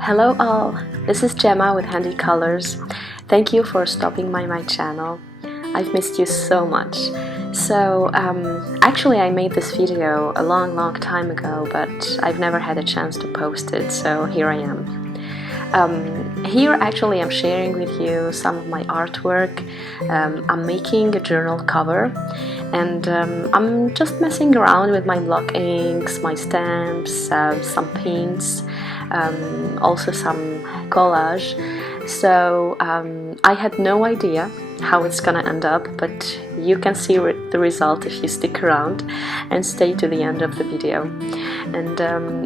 Hello all, this is Gemma with HandyColors. Thank you for stopping by my channel. I've missed you so much. So actually I made this video a long time ago, but I've never had a chance to post it, so here I am. Here actually I'm sharing with you some of my artwork. I'm making a journal cover, and I'm just messing around with my block inks, my stamps, some paints, also some collage. So I had no idea how it's gonna end up, but you can see the result if you stick around and stay to the end of the video. And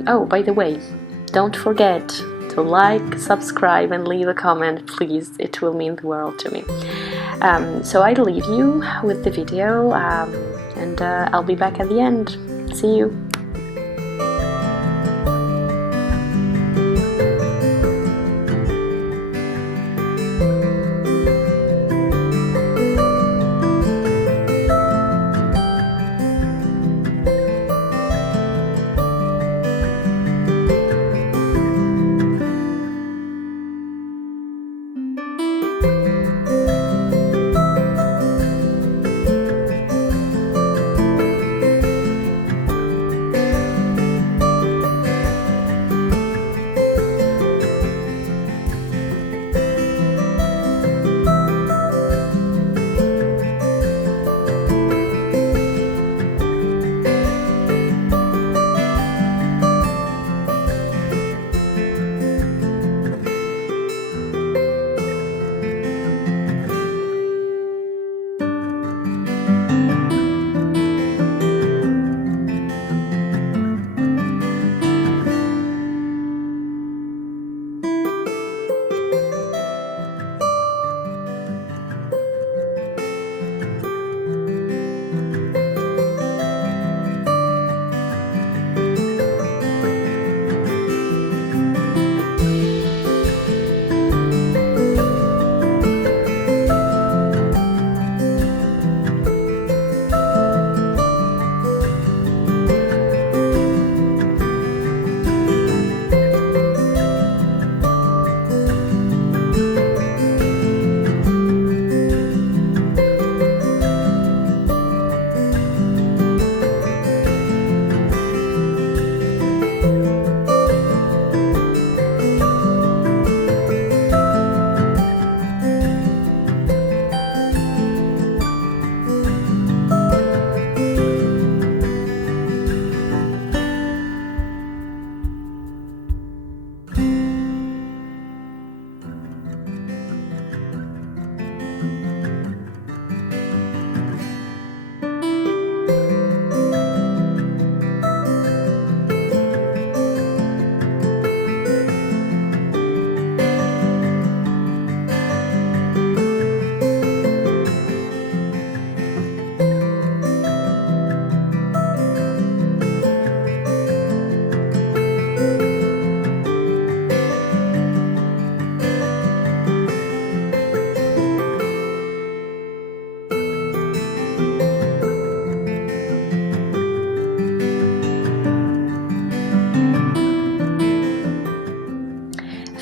oh, by the way, don't forget to like, subscribe and leave a comment, please. It will mean the world to me. So I leave you with the video, and I'll be back at the end. See you.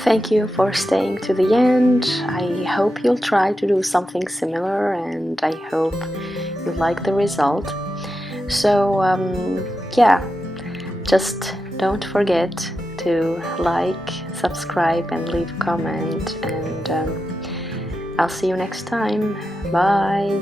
Thank you for staying to the end. I hope you'll try to do something similar, and I hope you like the result. So yeah, just don't forget to like, subscribe and leave a comment, and I'll see you next time. Bye!